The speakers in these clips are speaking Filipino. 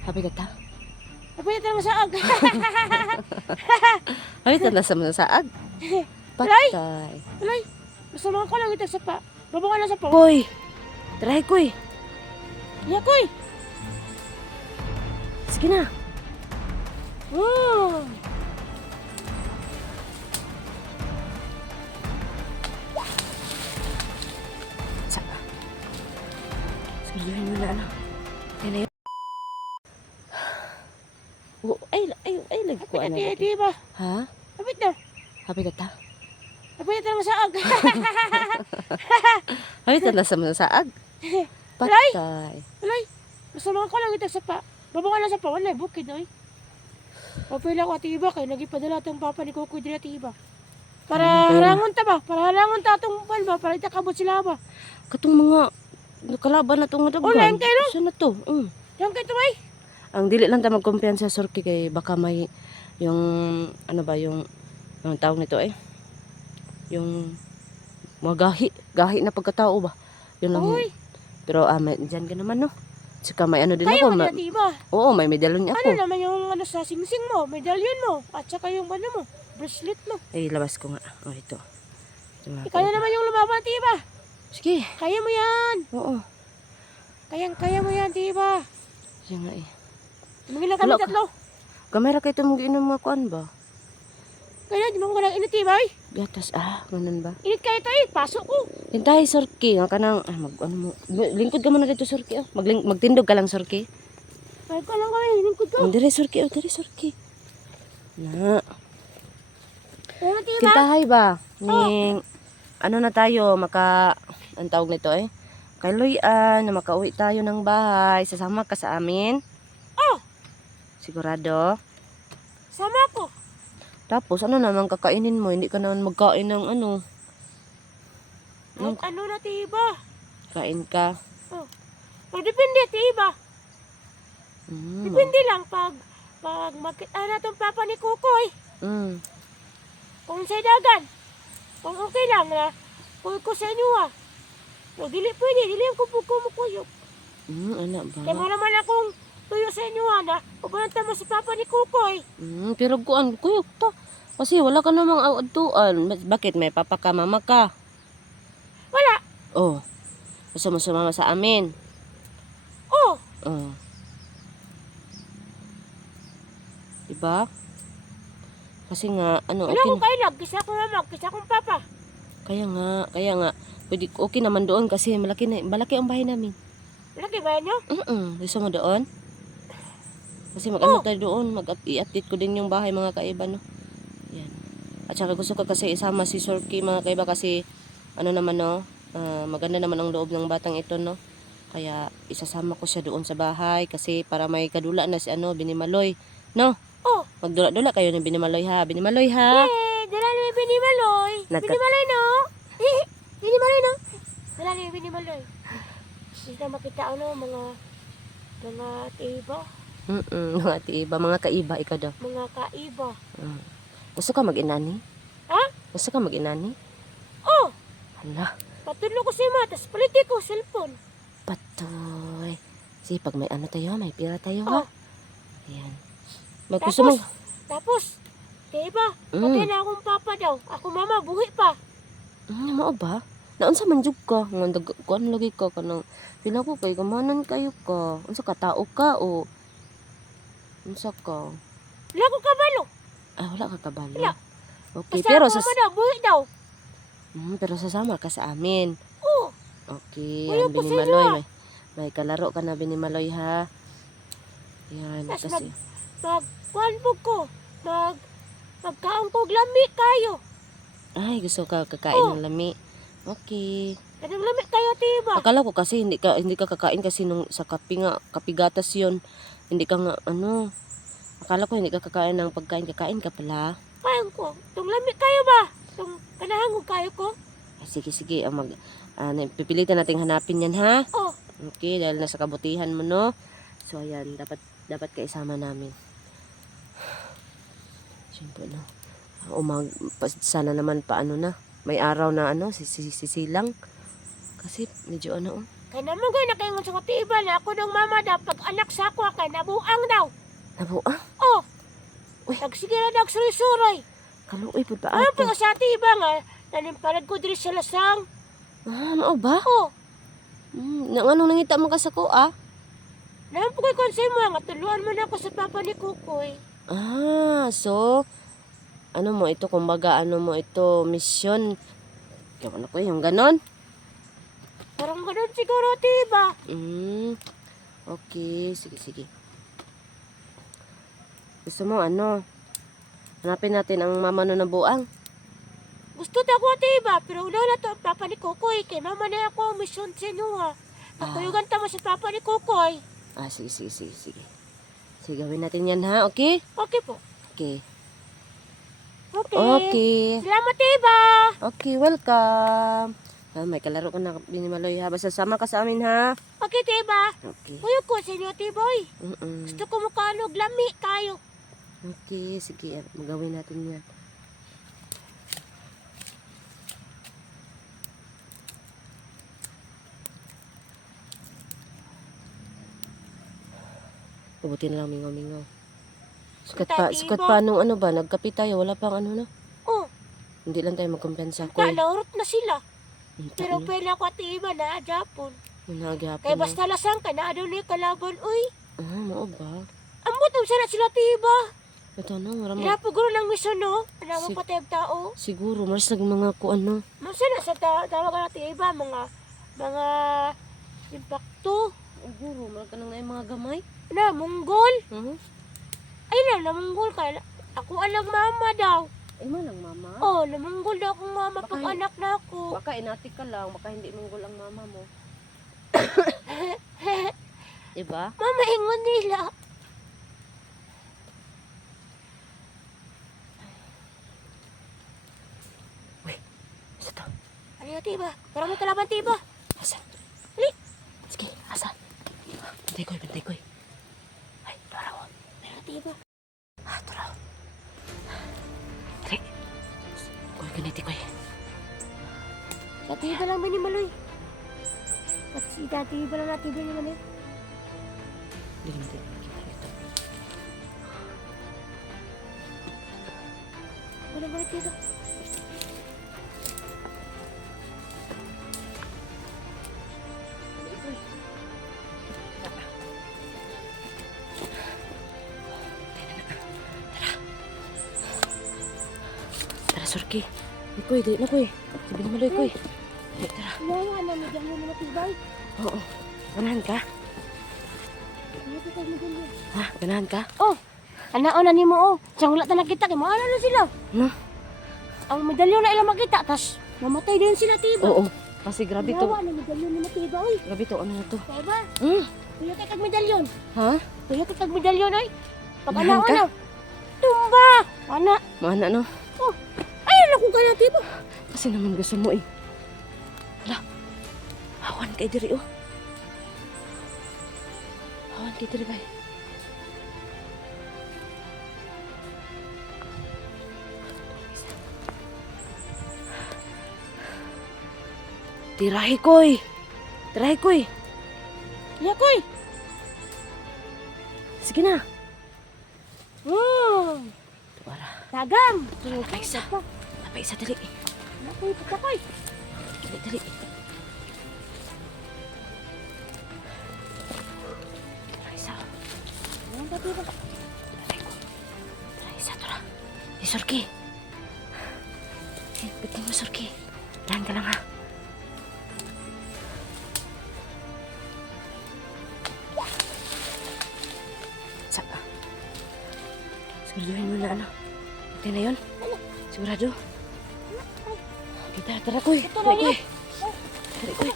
Happy na ta? Happy na tayo saag. Happy na sa mga saag. Alay! Patay. Alay, masama ko lang ito sa pa. Babaka na sa pa. Koy! Try koy! Ya, koy! Sige na. Oh! Sa. Siguraduhin mo na ano. Yan na yun. Oh, ay, nagkuhan na. Di ba? Ha? Happy na. Happy na ta? Happy na tayo saag. Happy na sa mga saag. Patay. Alay, masama ko lang ito sa pa. Babaka na sa pa. Wala, bukid na eh. Papila ko atiba kayo. Nagipadala itong papa ni Kukoy din atiba. Para harangon ta ba? Para harangon ta itong pan ba? Para itakabot sila ba? Katong mga kalaban na itong Oh, lain kayo, no? Saan na to? Yan kayo tumay. Ang dili lang ta magkumpiyansa sa Sorky kay baka may yung ano ba yung anong tawag nito yung mga gahi na pagkatao ba yun lang Uy, pero may dyan ka naman no saka may ano din kayo ako man atiba. oo may medalyon Ano ako naman yung ano sa singsing mo, medallion mo, at saka yung ano mo, bracelet mo. ay labas ko nga ito mga Ikaw na naman yung lumaban, tiba. sige Kaya mo yan. oo Kaya mo yan, tiba. siya nga Tumingin lang kami Wala ka. tatlo. gamay ra kay itong giinom mga kuan ba Kaya di mo ko lang init, tiba. gatas ganun ba Init kayo tayo, pasok ko. hintay Sorky nga kanang mag ano mo lingkod ka muna dito Sorky magtindog ka lang Sorky Kaya ko lang kami, lingkod ko. Dire Sorky na Kaya na, tiba. kintahay ba ning ano na tayo ang tawag nito kaluyan na makauwi tayo ng bahay sasama ka sa amin Oh, sigurado sama ko. tapos ano naman kakainin mo hindi ka naman magkain ng ano Ano na, tiba. kain ka Oh. O, depende, tiba. Depende lang pag magkita na itong papa ni Kukoy. Kung sa dagan, kung okay lang na, kuy ko sa inyo O, dili pwede, dili ang kumukuyok. anak Kaya mo ba naman akong tuyo sa inyo na, pupunta mo si papa ni Kukoy. pero kuan kuyok ta kasi wala ka namang aduan bakit may papa ka mama ka Wala. oh gusto mo sumama sa amin Oh, oh diba kasi nga ano wala okay akong kailag, kisa akong mama, kisa akong papa. Kaya nga, pwede, okay naman doon kasi malaki ang bahay namin. Lagi ba nyo? Gusto mo doon? Kasi mag-ano tayo doon, i-update ko din yung bahay mga kaiba, no? Yan. At saka gusto ko kasi isama si Sorky mga kaiba kasi, ano naman, no? Maganda naman ang loob ng batang ito, no? Kaya isasama ko siya doon sa bahay kasi para may kadula na si Binimaloy, no? Oh, Magdula-dula kayo ng Binimaloy ha. Binimaloy ha. dala ni Binimaloy. Binimaloy, no? Binimaloy, no? Dala ni Binimaloy. Hindi na makita, mga iba, Mga tiiba, mga kaiba, ikaw daw. mga kaiba. Gusto ka mag-inani? Ha? Gusto ka mag-inani? Oh, Hala, patulo ko si Ma, tas paliti ko, cellphone. patoy. Sige, pag may ano tayo, may pira tayo Oh. ha. Ayan. Gusto mo? Tapos, diba, patay na akong papa daw. Ako mama, buhi pa. Mao ba? Naunsa man jud ka? Nga kuan lagi ka kanang pila ko kay kamanan kayo ka. Unsa ka tao ka o unsa ka? Wala ko kabalo. Wala ka kabalo. Wala. Okay, Basta pero ako mama daw, buhi daw. pero sasama ka sa amin. Oh, Okay, Kuya, yan, pasensya. Binimaloy. May kalaro ka na, Binimaloy, ha? Yan, tas kasi... magkuhanpog ko. Magkaangkog lami kayo. Ay, gusto ka kakain ng lami. Okay. Anong lami kayo, diba? Akala ko kasi hindi ka kakain kasi nung sa kapigatas yon. Hindi ka nga, akala ko hindi ka kakain ng pagkain. Kakain ka pala. Kain ko. Itong lami kayo ba? Itong kanahangog kayo ko? Ay, sige. Pipilitan nating hanapin yan, ha? Oh, Okay, dahil nasa kabutihan mo, no? So, ayan, dapat ka isama namin. Siyempre, no? Sana naman paano na. May araw na, silang. Kasi, medyo Kaya naman ko nakaingon sa katiba na ako ng mama daw pag anak sa ako kay nabuang daw. Nabuang? Oh, Uy. nagsige na daw suroy-suroy. Kaluoy po ba Ano ato? pa sa tiba nga, nanimparad ko diri sa lasang. Ah, mao ba? Oh, Nang anong nangita mo ka sa ko, ah? naman po ko'y konsay mo nga, tuluan mo na ako sa papa ni Kukoy. Ah, so, ano mo ito, kumbaga, ano mo ito, mission. Ano ko yung ganon? Parang ganun siguro, tiba. Okay, sige, sige. Gusto mo, ano, hanapin natin ang mama no nabuang. Gusto ta ko, tiba, pero una na to ang papa ni Kukoy. Kay mama na ako ang mission sa inuha. Pagkayugan ta mo sa papa ni Kukoy. Ah, sige, sige, sige, sige. Sige, gawin natin yan, ha? Okay? Okay po. Okay. Okay. Okay. Salamat, tiba. Okay, welcome. Ah, may kalaro ka na, Binimaloy, ha? Basta sama ka sa amin, ha? Okay, tiba. Okay. Kuya ko sa inyo, tiboy. Mm-mm. Gusto ko mukhanog lami kayo. Okay, sige. Magawin natin yan. Pabuti na lang mingaw-mingaw. Sikat pa nung ano ba, nagkape tayo, wala pang ano na. Oh, Hindi lang tayo magkumpensa ko. kalorot na sila. Pero Pero, pwede ako at iba na Japon. nagyapon Kaya na. basta lasang ka na adun ni kalaban, uy. Ah, mao ba? Ambot ang sana sila tiba. Ito na, marami. Hinapaguro ng mission, no? Ano mo Sig- patay ang tao? Siguro, maras nag mga kuan, no? Masa na sa tawag na tiba, mga impacto. Siguro, maras ka nang mga gamay. Na, munggol. Uh-huh. Ay na, namunggol ka. Ako alang mama daw. Ay, malang mama. Oh, namunggol daw akong mama Baka pag hin- anak na ako. Baka inatik ka lang, baka hindi manggol ang mama mo. Diba? Mama, ingon nila. Isa to. Ano yung tiba? Parang may kalaban tiba. Asan? Ali. Sige, asan? Bantay koy. Ay, taraw. Ano yung tiba? Ah, taraw. Dali. Koy, ganiti koy. Sa tiba lang minimaloy. At si dati ba lang natin minimaloy? Dali mo din. Kita ito. Wala ba dito? Tara, Surki. Ay, koy, di na koy. Sabi na maloy, koy. Ay, tara. Wala na, medyan mo naman tibay. Oo. Ganahan ka? Ano ito tayo medyan? Ha? Ganahan ka? Oh, anaon na ni mo, oh. Siyang wala ta nakita, kaya maala na sila. No? Ang medalyon na ilang makita, tas mamatay din sila tiba. Oo. Kasi grabe to. Yawa na medalyon ni Matiba, oy. Grabe to. Ano na to? Tiba, Hmm? tuyo kay kag medalyon. Ha? Tuyo kay kag medalyon, oy. Pag Anahan anaon ka? na. Tumba! Ana. Mana, no? Oh, ayun ako ka na, tiba. Kasi naman gusto mo eh. Hala. Hawan kay diri, oh. Hawan kay diri, bay. Tirahi koy. Tirahi koy. Ya, koy. Sige na. Hmm. Tuwara. Dagam. Napay isa. Napay isa, dali. Nakoy, pagkakoy. Dali, dali. Tirahi isa. Ayan ka, tiba. Tirahi ko. Tirahi isa, tura. Eh, Surki. Eh, bitin mo, Surki. Dahan ka lang, ha. Sa. Siguraduhin mo na ano. Patay na yun. Sigurado. Kita, tara koy. Ito na yun. Tara koy.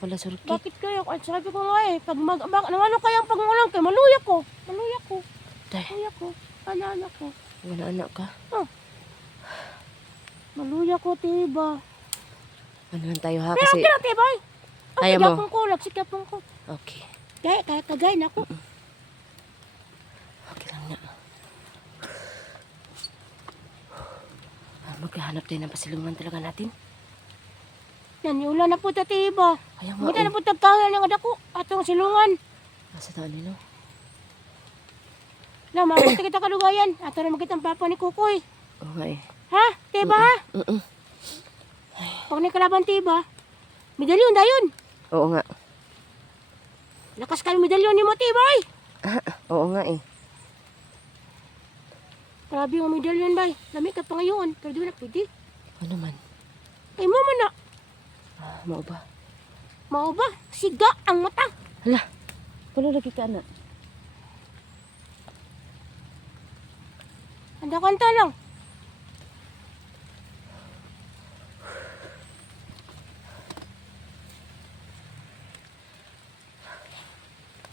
Wala Surki. Bakit kayo? Ay, sabi ko nga eh, pag ano kayang pangulang kayo, maluyak ko. Maluyak ko. Tay, Maluyak ko. Anak ko. wala anak ka. Maluyak ko, tiba. Ano lang tayo ha Pero kasi. kira, tiba. Ang Kaya mo? sigapon ko, nagsikapon ko. Okay. Kaya kagay na ako. Okay lang na. Maghahanap tayo ng pasilungan talaga natin. Yan, ulan na po tatiba. Ayaw nga, Kita na po tagkahan ng adako. Atong silungan. Nasa daan nila. La, mabuti kita kalugayan. Ato na magkita ang papa ni Kukoy. Oo nga eh. Ha? Tiba ha? Mm-mm. Pag nakalaban tiba, medalyon dayon. Oo nga. Lakas kami medalyon ni mo tiba ay. Oo nga eh. Grabe yung medalyon bay. Lami ka pa ngayon. Pero di ba na pwede? Ano man? Ay mo man na. Mao ba? Mao ba? Siga ang mata. Hala. Kulo lagi ka na. Anda kanta lang.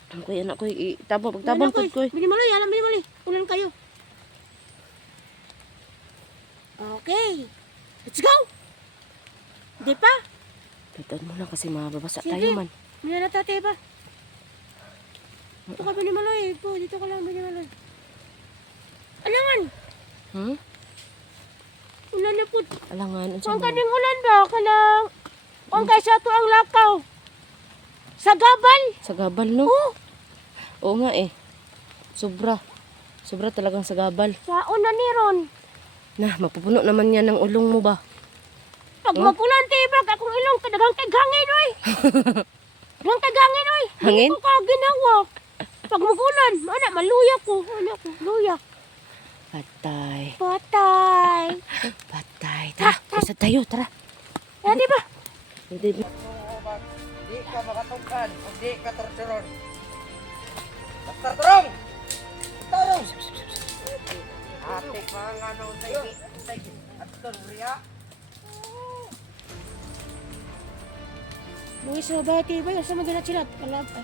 Ang kuya anak ko, itabang, pagtabang po ko. Binimaloy, alam binimaloy. Ulan kayo. Okay. Let's go. Di pa? Pitan mo lang kasi mababasa Sige. tayo man. Muna na tate ba? Dito ka binimaloy. Po, dito ka lang binimaloy. Alangan. Hmm? Ulan na po. Alangan. Kung kaning ulan ba? Kanang. Kung kaysa to ang lakaw. Sa gabal. Sa gabal, no? Oh. Oo nga eh. Sobra. Sobra talagang sa gabal. Sa una ni Ron. Na, mapupuno naman yan ng ulong mo ba? Pag magulan tibag, akong ilong kadagang taghangin, oy. Dagang taghangin, oy. Hangin? Hindi ko ka ginawa. Pag magulan, mana, maluya ko. Ano ko, luya. Patay. Patay. Patay. Tara, isa tayo, tara. Eh, di ba? Hindi. Di ka makatungkan o di ka torturon. Torturong! Torturong! Ate pa nga no sa igi at torriya. Mga isa ba, tiba, yung sama gina sila. Kalab, ay.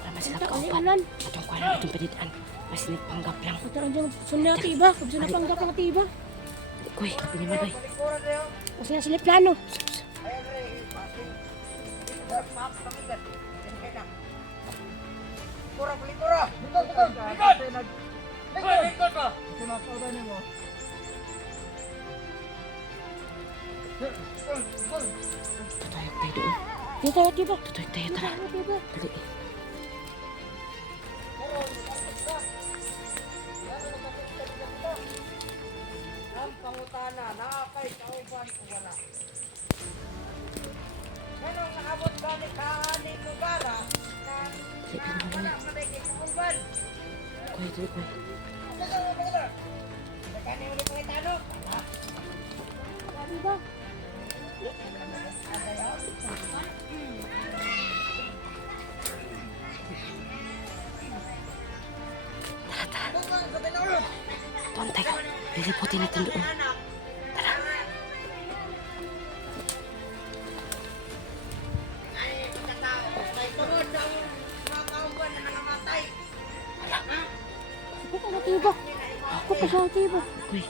Tama sila Ito, kaupan. alan. Atong kuwan, atong peditaan. Mas panggap lang. Ito, andyan, sunna tiba. Kung sila panggap ang tiba. Kuy, kapi ni Madoy. Palikuran na yun. Kung sila sila plano. Ayan rin, pasin. Map, pamigat. Likura, palikura! Likod! Likod! Likod ka! Sinapaudan mo. Tutuyok tayo doon. Dito, tiba. Tutuyok tayo, tara. Tiba. Dali. Ang pangutana, nakakay kauban o wala. Ganong nakabot ba ni kahaning lugara na Dali, dali, dali. wala ka na ikikauban? Kuy, dali, kuy. Nagkani ulit mga itano? Tiba. Doon tayo. Liliputin natin doon. Ako pa na tiba. Ako pa sa tiba. Kuy.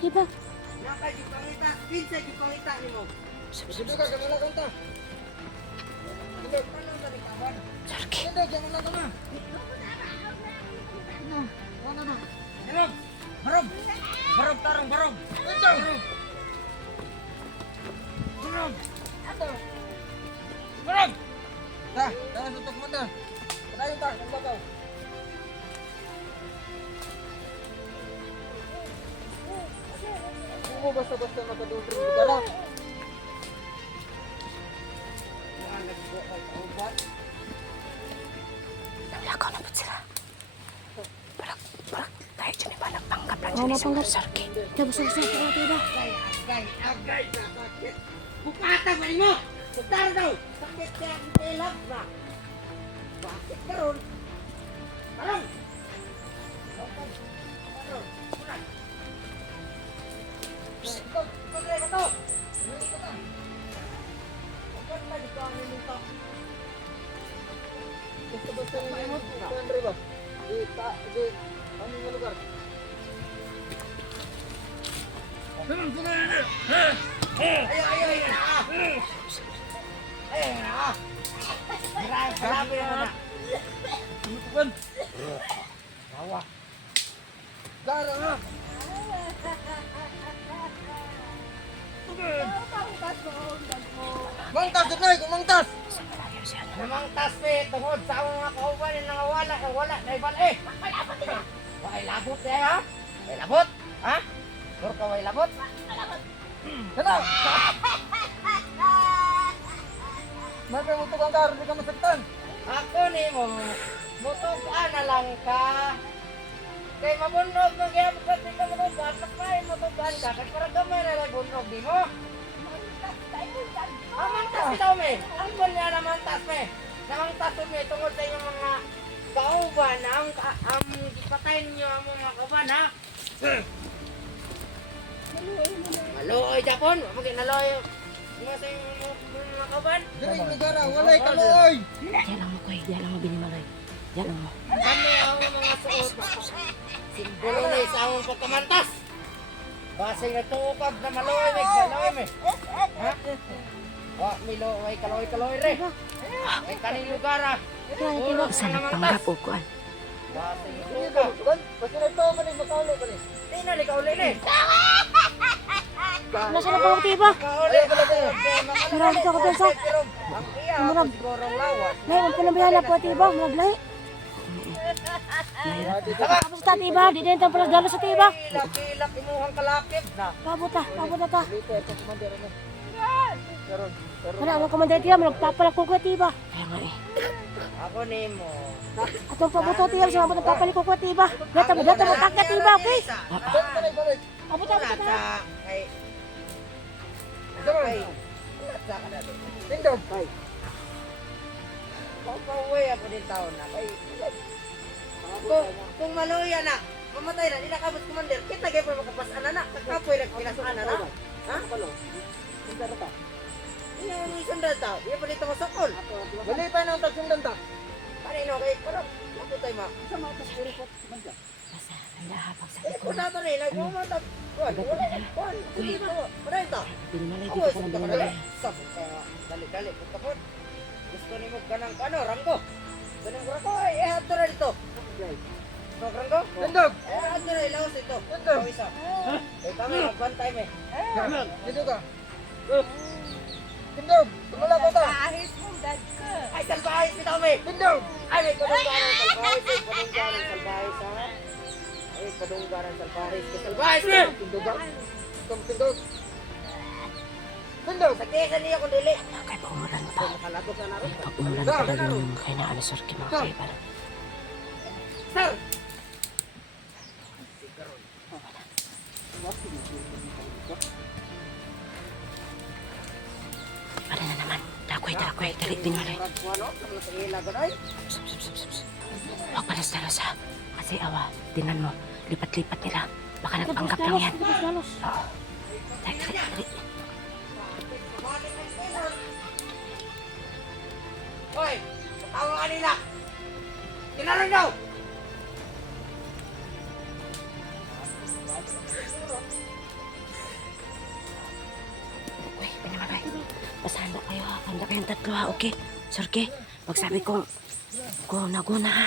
Tiba. Sarki. Barog! Barog tarong, barog! Barog! Barog! Barog! Dah, jangan tutup mata. Padayon ta, nagbagaw. Hindi mo basta-basta makadulong sa gara. Yan, nagbuhay ka uban. Naglakaw na po sila. Barak, tayo dyan may balang panggap lang Oo, dyan. napanggap. Sarki. Tiba, sa tiba. Agay na sakit. Bukata ba mo? Bukata daw. Sakit kaya ang ilag ba? Bakit karon? Tarong! Tarong! Tarong! Ikot! Ikot rin ito! Ikot ka! Ikot ka dito ang nito. Basta-basta ng imot. Saan rin ba? Di, ano yung lugar? Ayaw! Grabe naman na. Bawa. Lara nga. Mangtas ditoy, kumangtas. Namangtas pe tungod sa akong mga kauban yung nangawala kang wala na ibal eh. Way labot eh ha? Way labot? Ha? Puro ka way labot? Ano? Mapay mo tukang karo, di ka masaktan. Ako ni mo, mutugan na lang ka. Kay mabunog ng iyang pati ka mutugan, nakay mutugan ka. Kaya para gamay na lang bunog di mo. Amangtas ito me. Ang kung niya namangtas me. Namangtas me tungkol sa inyong mga kauban. Ang patayin niyo ang mga kauban ha. Maluoy Japon. Maging naloy. Mga sa mga kauban. Diri negara, walay kaluoy. Yan lang mo, Koy. Yan lang mo, Binimaloy. Yan lang mo. Kami ang mga suot. Simbolo na sa akong pagkamantas. Base nga tukag na maloy me. Maloy me. Ha? Wa milo way kaloy re. May kaning lugar ah. Puro Sa sa nagpanggap namantas. o kuan. Base nga tukag. Basta na to man makaulo pa ni. Di na likaw uli ni. Nasa na pa tiba. Kauli pa lang. Marami ka kapensa. Ang iya ako siguro lawas. Nay, ang pinabihala po tiba, maglay. Tapos sa tiba, di din tayo pala dalo sa tiba. Kilak imuhang kalakip na. Pabot na ta. Dito ito kumandir mo. Karon. Wala ang komandante tiba, magpapalako ko tiba. Kaya nga eh. Ako nimo. Atong pabuto tiba, sa mabot papaliko ko tiba. Data mo takat tiba, okay? Balik. Abot ta. Sa kay Kay sa ka dito. Tindog kay. Pauwi ako din taon na kay. Kung maluya na, mamatay na, di na kabot commander. Kita gay pa makapasan na. Kakapoy lang pinasaan na. Ha? Sundan ta. Ini ang sundan ta. Iya pa dito masakol. Bali pa nang tagsundan ta. Kanino kay parang maputay ma. Sa mga pasiripot kumanda. Basta, ang lahapag sa Eh, ko. kung nato rin, nagmumatag. Kuan, hindi mo. Paray ta. Binimaloy, Ako, dito ka sa na ka Binimaloy. Sabot ka nga. Dali-dali, pagkapot. Gusto ni mo ganang ano, ranggo. Ganang ranggo, eh, hato na dito. Ito, ranggo? Tindog! Eh, hato na, ilawas ito. Tindog! Isa. Eh, kami, magbantay me. Tindog ka. Tindog! Tumula ko ta. Ay, salbahis bitaw me. Tindog! Ay, may kadunggaran salbahis. May kadunggaran salbahis, ha? Ay, kadunggaran salbahis. Salbahis me! Tindog ka? Tindog! Tindog! Sakisan niya kung dili. Kaya paumulan pa. Makalagos na naroon. Pag umulan pa lang yung kaya na alasor kay mga kaiban. Sir! Ano na naman? Dakoy, dali, Binimaloy. Sup. Huwag palas dalos ha. Kasi awa, tinan mo, lipat-lipat nila. Baka nagpanggap lang yan. Oo. Dali. Hoy! Tawa kanina! Tinanong daw! Uy, Binimaloy. Basta handa kayo ha. Handa kayong tatlo ha, okay? Sorke, magsabi kong guna ha.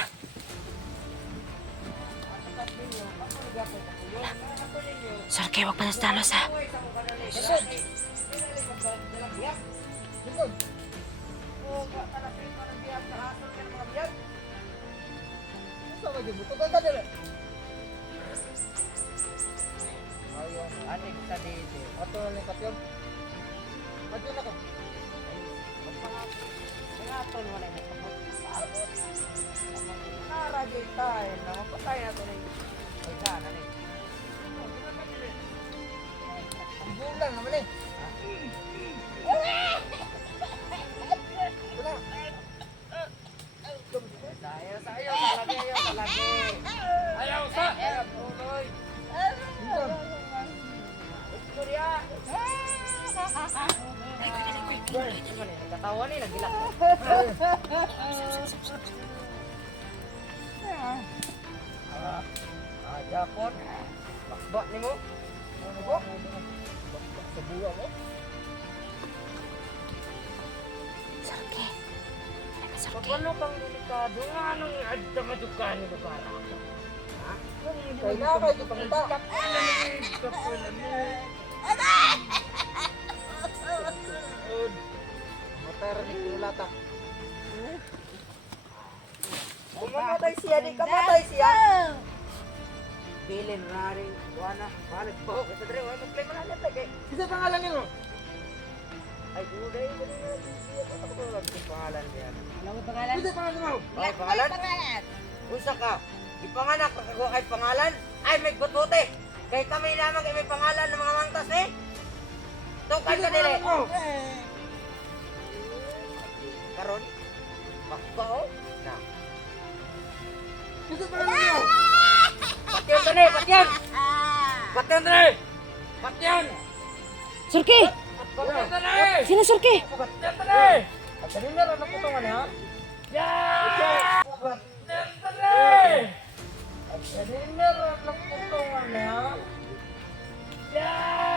Sorke, huwag palas dalos ha. Ayun, anik sa dito. Ato na lang katyon. Katyon na ko. Pangaton mo na ito. Naradyo tayo na mapatay na ito na yung pagkana na ito. Bulan naman eh. Sayo, talagi. Ayaw sa! Ayaw, tuloy. Surya! Katawa ni, nagilak. Japon. Bakbak ni mo. Ano ba? Sa buwa mo? Sorke. Sorke. Pag ano kang delikado nga, anong adda maduka ni lugar? Ha? Kaya na kayo pangita. Matay ni kulata. Kung mamatay siya, di kamatay siya. Bilin, raring, wana, balik po. Ito dre, wala play manalat lagi. Isa pangalan niyo? Ay, uday, ako lang yung pangalan niya. Alam mo pangalan? Isa pangalan mo? Ay, pangalan? Usa ka. Ipanganak ako ay pangalan. Ay, may butote. Kay kami naman kay may pangalan ng mga mangtas eh. Tukay ka dili. Karon. Bakbao na. Isa pangalan niyo? Patyan tani, patyan. Patyan tani. Patyan. Surki! Patyan tani. Sino Surki? Patyan tani. Patyan na lang putungan ha. Yeah! Patyan tani. Patyan na lang putungan ha. Yeah!